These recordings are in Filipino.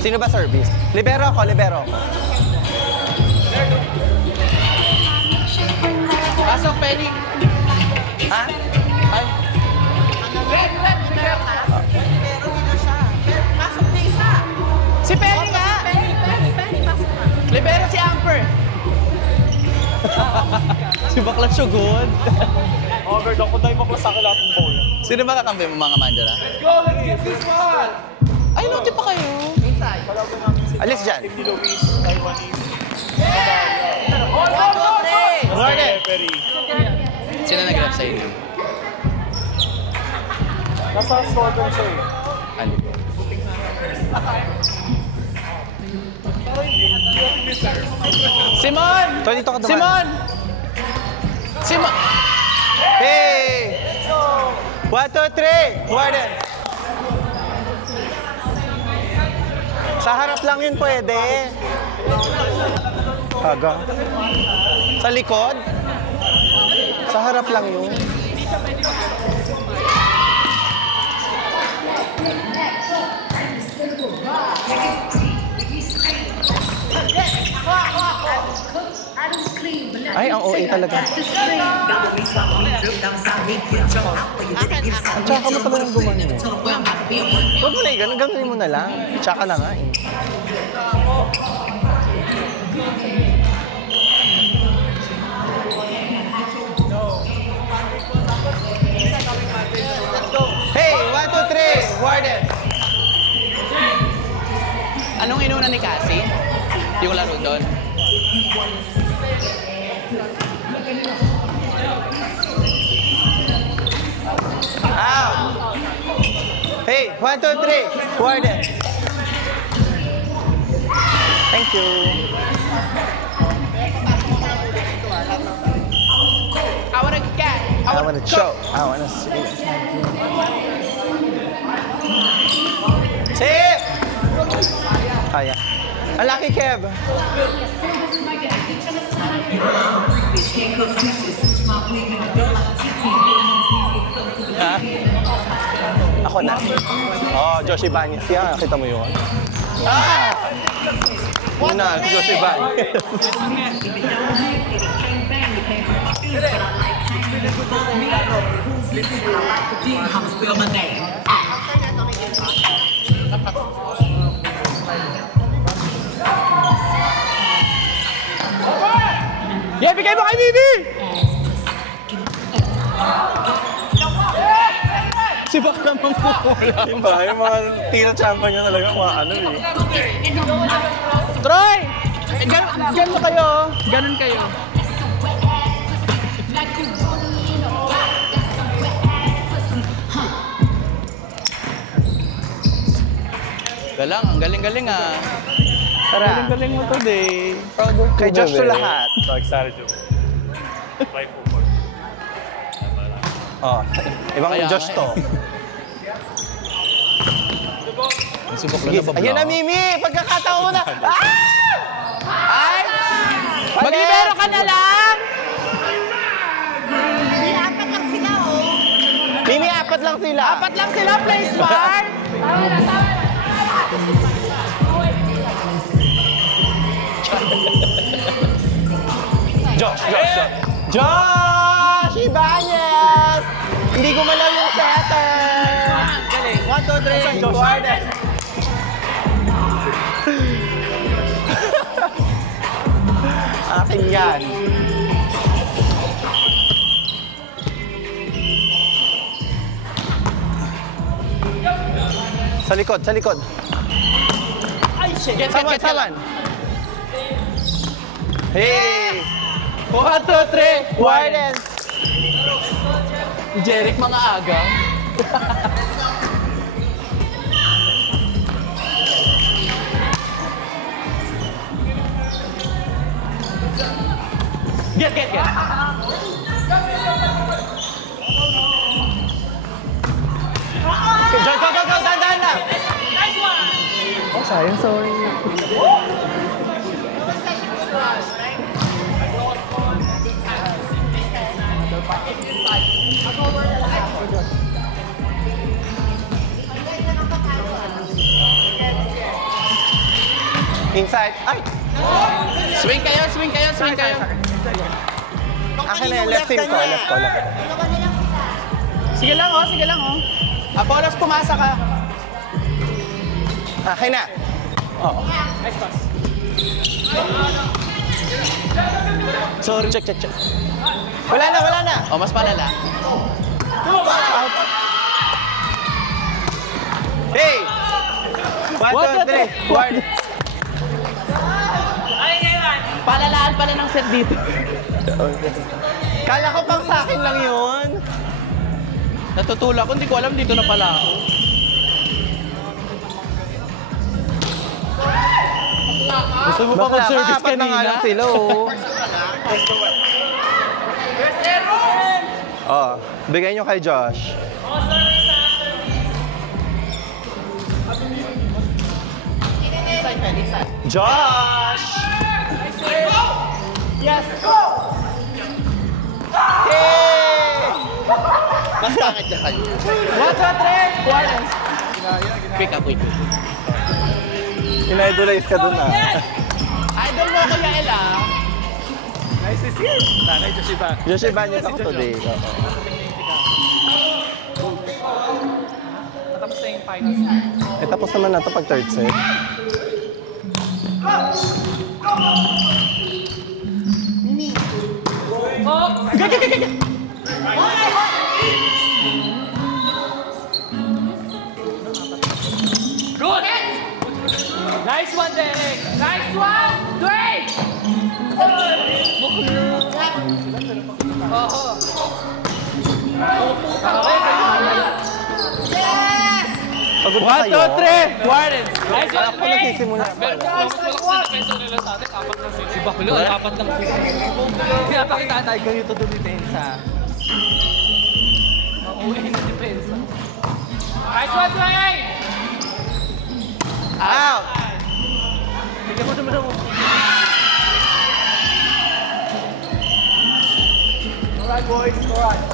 Sino ba service? Libero ako, libero ako. Pasok, Penny. Ha? Ay. Red, libero ka? Libero dito siya. Pasok na isa. Si Penny nga. Penny, pasok na. Libero si Amper. Si Bakla Sugod. Over daw ko tayo maklas sa akin lahat ng bowl. Sino ba kakampi mo mga Mandala? Let's go! Let's get this one! Ay, luti pa kayo. Inside. Alis dyan. Team ni Luis, Taiwanese. Gordon! Very. Sino nag-rap sa inyo? Nasa store doon siya eh. Ano? Simon! Ito, dito ka dumaan. Simon! Simon! Hey! 1, 2, 3! Gordon! Sa harap lang yun pwede. Aga. Sa likod? Sa harap lang yun. Ay, ang OA talaga. Ang tsaka mo talaga ng gumano mo. Huwag mo na ganun, gano'n mo na lang. Tsaka na nga eh. Hey, 1, 2, 3, Warden! Anong inuna ni Cassie? Yung laro doon. Out! Hey, 1, 2, 3, Warden! Thank you. I wanna get. I want to choke. I want to see. Tip! Kaya. Ang laki, Kev. Ha? Ako na. Oh, Josh Ibanez yan. Kita mo yun? Ah! Yun na, Josh Ibanez. Yeah, bigay mo kay Bibi! Si Bak naman po. Diba? Yung mga tira champion niya talaga, mga ano eh. Troy! Diyan mo kayo. Ganun kayo. Galang, ang galing-galing ah. Tara. Galing mo today. Kay Josh to lahat. So excited to play football. Oh, ibang Kaya Josh nga to. Subok Sige, ayan na, Mimi! Pagkakataon mo na! Ah! Ay! Maglibero ka na lang! Mimi, apat lang sila. Apat lang sila, play smart! Josh! Josh Ibanez! Hindi ko malaw yung setter! Galing. 1, 2, 3, Gordon! Akin yan. Sa likod, sa likod. Ay, shit. Get, Saman, get, get, saman. Hey! 1, 2, 3. Warden! Jeric, mga aga. Get, get, get. Go, go, go, go! Dahan-dahan lang! Oh, sayang, sorry. Inside. Ay! Swing kayo, swing kayo, swing kayo. Akin na yung left team ko. Left ko, left. Sige lang, oh, sige lang, oh. Apolos, pumasa ka. Akin na. Oo. Nice pass. Sorry. Check. Wala na. Oh, mas palala. Out. Hey! 1, 2, 3. Guard. Palalaan pala ng set dito. Kala ko pang sa akin lang yun. Natutula ko, hindi ko alam dito na pala ako. Gusto mo ba Bakla ka, mag-service apat na nga kanina? lang sila, oh. Oh, bigay nyo kay Josh. Josh! Yes! Yay! Mas bakit na kayo? 1, 2, 3! Guardians! Pick up, wait. Ina-idolize ka dun, ah. Idol mo ko yung Ella. Nice to see you. Nanay Joshiba. Josh Ibanez ako today. Matapos na yung finals. Tapos naman na ito pag third set. Good! Nice one, Derek! Nice one! Great! Pagod 1, na kayo. 2, 3! Guardians! Nice one, Ako nagsisimula. Si Bakulo, apat lang po. Kaya pakitaan tayo ganito doon depensa. Mauwi na depensa. Nice one, Dwayne! Out! Bigyan mo naman ako. Alright, boys. Alright.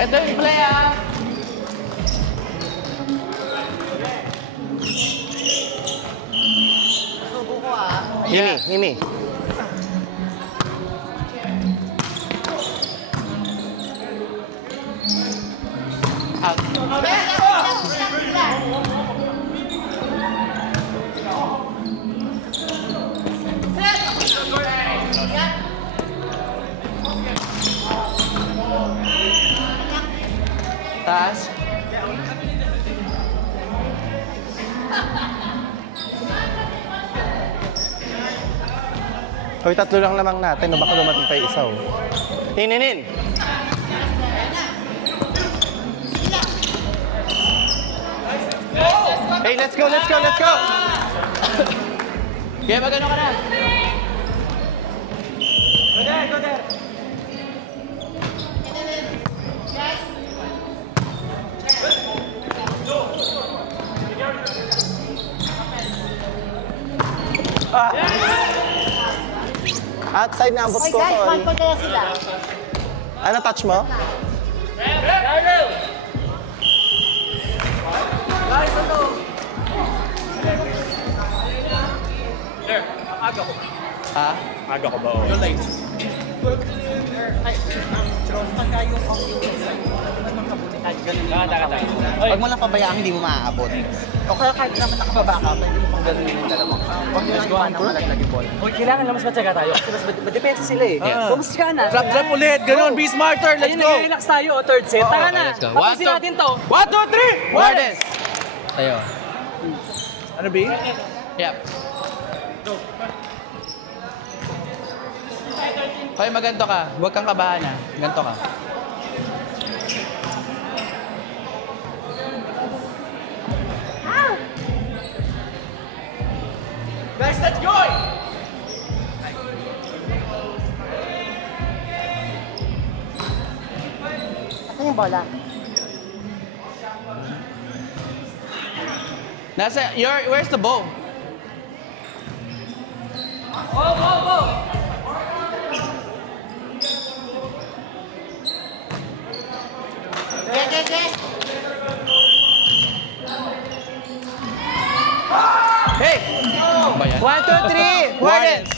Ito yung play, ah. Himi. Taas. Hoy, tatlo lang lamang natin. Baka dumating pa yung isa, oh. Hininin! Hey, let's go! Okay, magano ka na? Go there. Outside na abot ko, sorry. Ano, touch mo? Ha? Aga ko ba? Oh. You're late. Huwag mo lang pabayaan, hindi mo maaabot. O kaya kahit naman nakababa ka, pwede mo pang gano'n yung dalawang. Huwag mo lang iwan ng malaglag yung ball. Uy, kailangan lang mas matyaga tayo. Kasi mas madepensa sila eh. Mas ka na. Drop ulit. Ganon. Be smarter. Let's Ayun, go. nag-relax tayo. Third set. Tara na. let's go. Tapusin natin to. 1, 2, 3. Guardians! Tayo. Ano, B? Yep. Hoy, maganto ka. Huwag kang kabahan, ha. Ganto ka. Guys, let's go! Asan yung bola? Where's the ball? 3, Wardens!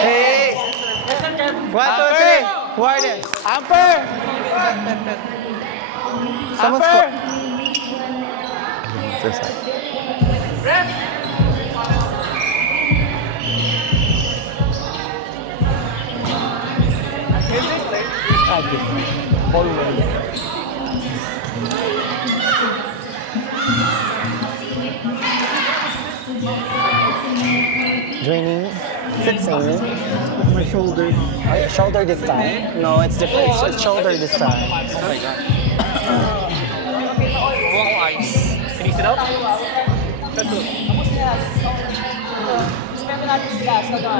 Hey! 1, 2, 3. Wardens. Amper! Someone's Amper! So sorry. Draining. Is it samey? My shoulder. Shoulder this time? No, it's different. It's shoulder this time. Oh my God. Kuha ko ice. Sinisip out?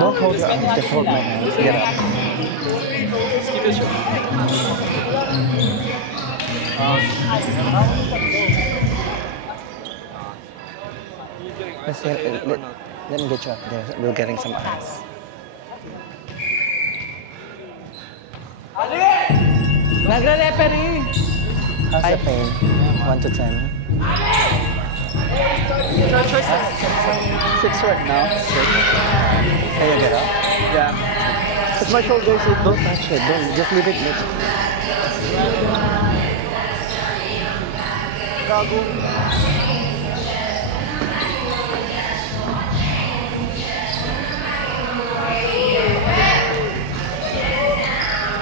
Don't hold your arms, just hold my hands. Get up. Skip the show. Let me get you up there. We're getting some ice. Nagre-referee! How's the pain? 1 to 10. 6 right now. 6. Can you get up? Yeah. It's my shoulder, so Don't touch it. Don't. Just leave it.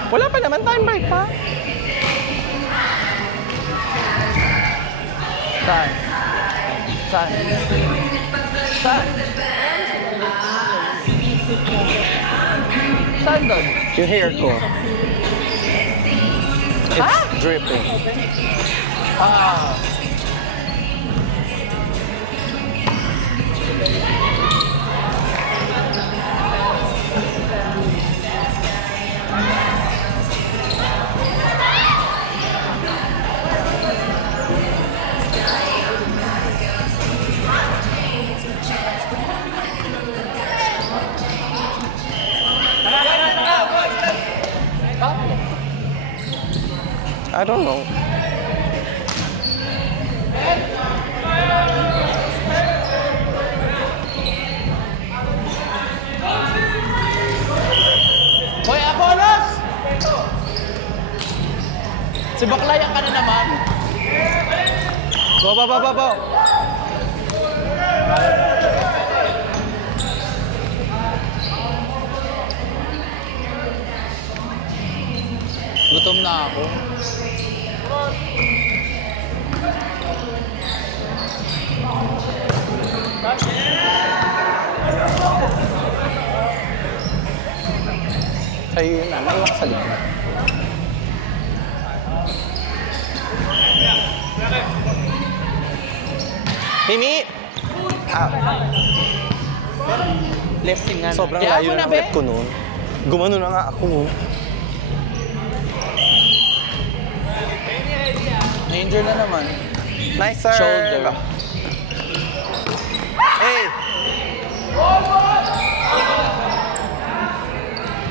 Wala pa naman. Time break pa. Saan? Saan? Saan? Saan doon? Your hair ko. It's dripping. Ah. I don't know. Hoy, Apollos! Si Baklayan ka na naman. Go. Gutom na ako. Sa'yo yun na. Naiwan ka sa likod. Mimi! Lefting nga. Sobrang Kaya layo ako na, ng be. step ko noon. Gumano na nga ako. Na-injure na naman. Nice serve. Shoulder. Hey!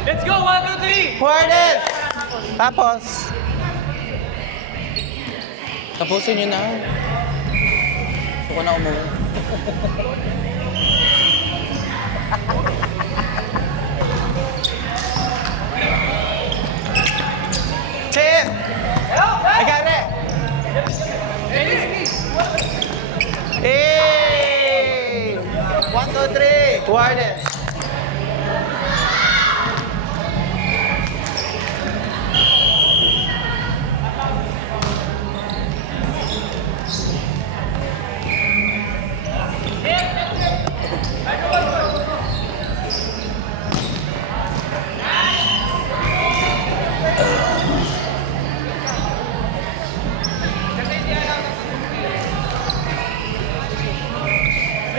Let's go! 1, 2, 3! Wardens! Tapos, Tapusin nyo na. Gusto ko na umuwi. Chip! I got it! Hey! 1, 2, 3! Wardens!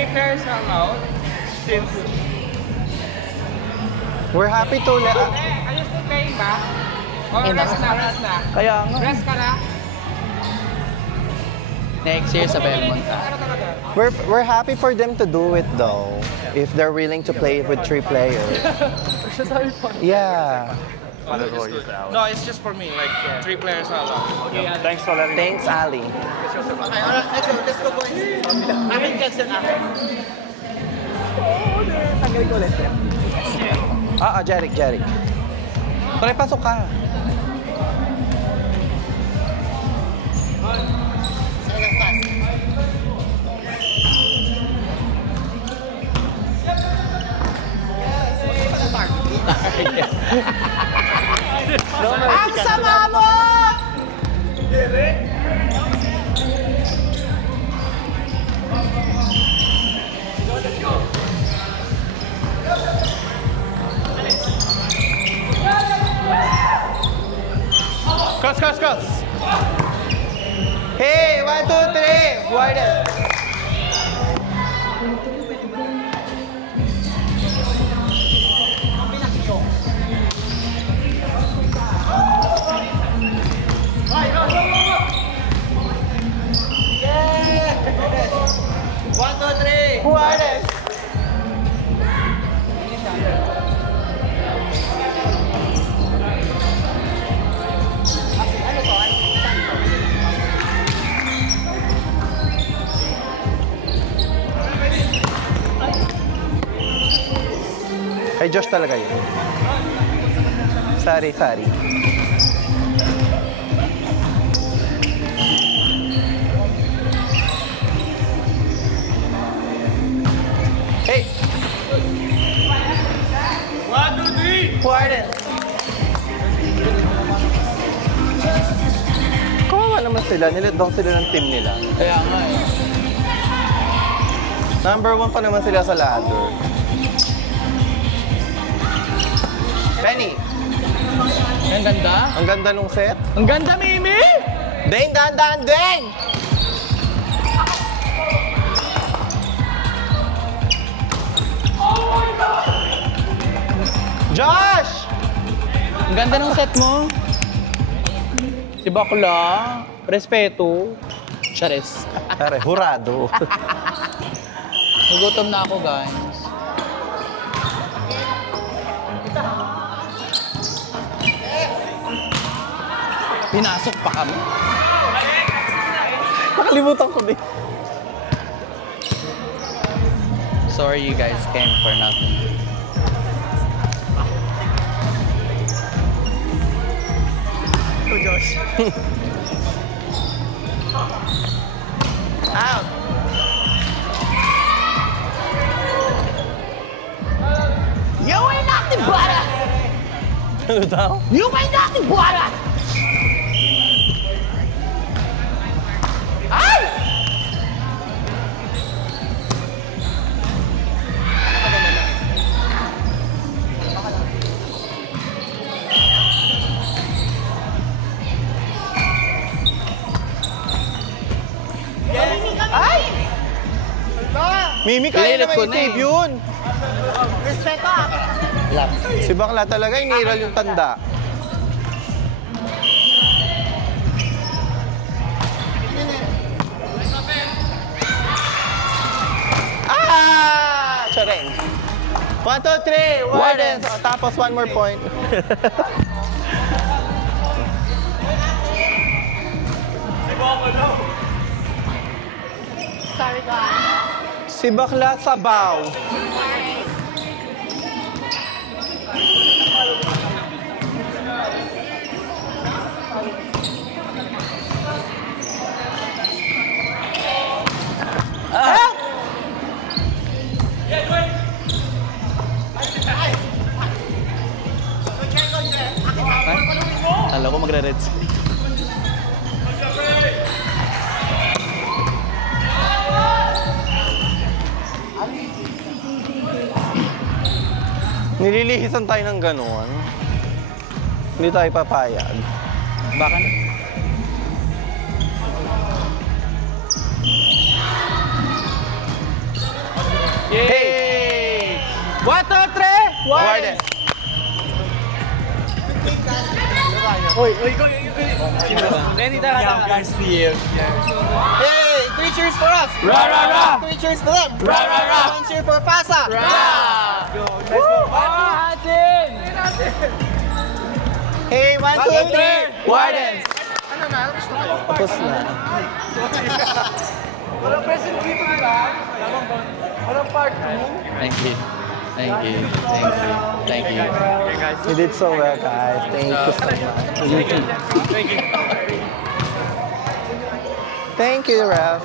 Players are out since... We're happy to let... Are you still playing ba? O rest na? Kaya nga. Rest ka na? Next year sa Belmont. We're happy for them to do it though, if they're willing to play with 3 players. Yeah. No, it's just for me. Like 3 players are allowed. Thanks for letting me. Thanks, Ali. Let's go boys. Akin cancel akin. Jeric. Pare, pasok ka. Ang sama mo! Cross. Hey, 1, 2, 3. Warden. Warden. Kay Josh talaga yun. Sorry. Hey! 1, 2, 3. Warden! Kawawa naman sila. Niletdown sila ng team nila. Kaya nga eh. Number 1 pa naman sila sa ladder. Penny! Ang ganda. Ang ganda nung set. Ang ganda, Mimi! Ding, dahan, ding! Josh! Ang ganda ng set mo. Si Bakla. Respeto. Charis. Pare, hurado. Nagutom na ako, guys. Pinasok pa kami. Nakalimutan ko din. Sorry you guys came for nothing. Josh. Out. You ain't nothing but a... Ano daw? You ain't nothing but a... Ay! Ay! Mimi, kaya Pinilit ko naman na i-save eh. yun. Respeto ah. Si Bakla talaga, iniral yung tanda. Chareng. 1, 2, 3. Wardens. Tapos 1 more point. Sorry guys. Si Bakla sabaw. Alam ko magre-reds. Nililihisan tayo ng gano'n. Hindi tayo papayag. Baka na. Hey! 1, 2, 3! Warden. Uy, go. Lenny, tara. Hey! Three cheers for us. Ra, ra, ra. Three cheers for them. Ra, ra, ra. One cheer for Pasa. Hey, 1, 2, 3. Wardens. Tapos na. Walang present dito, di ba? Walang part 2. Thank you. Thank you. Thank you. Thank you. You did so well, guys. Thank you so much. Thank you, Ref.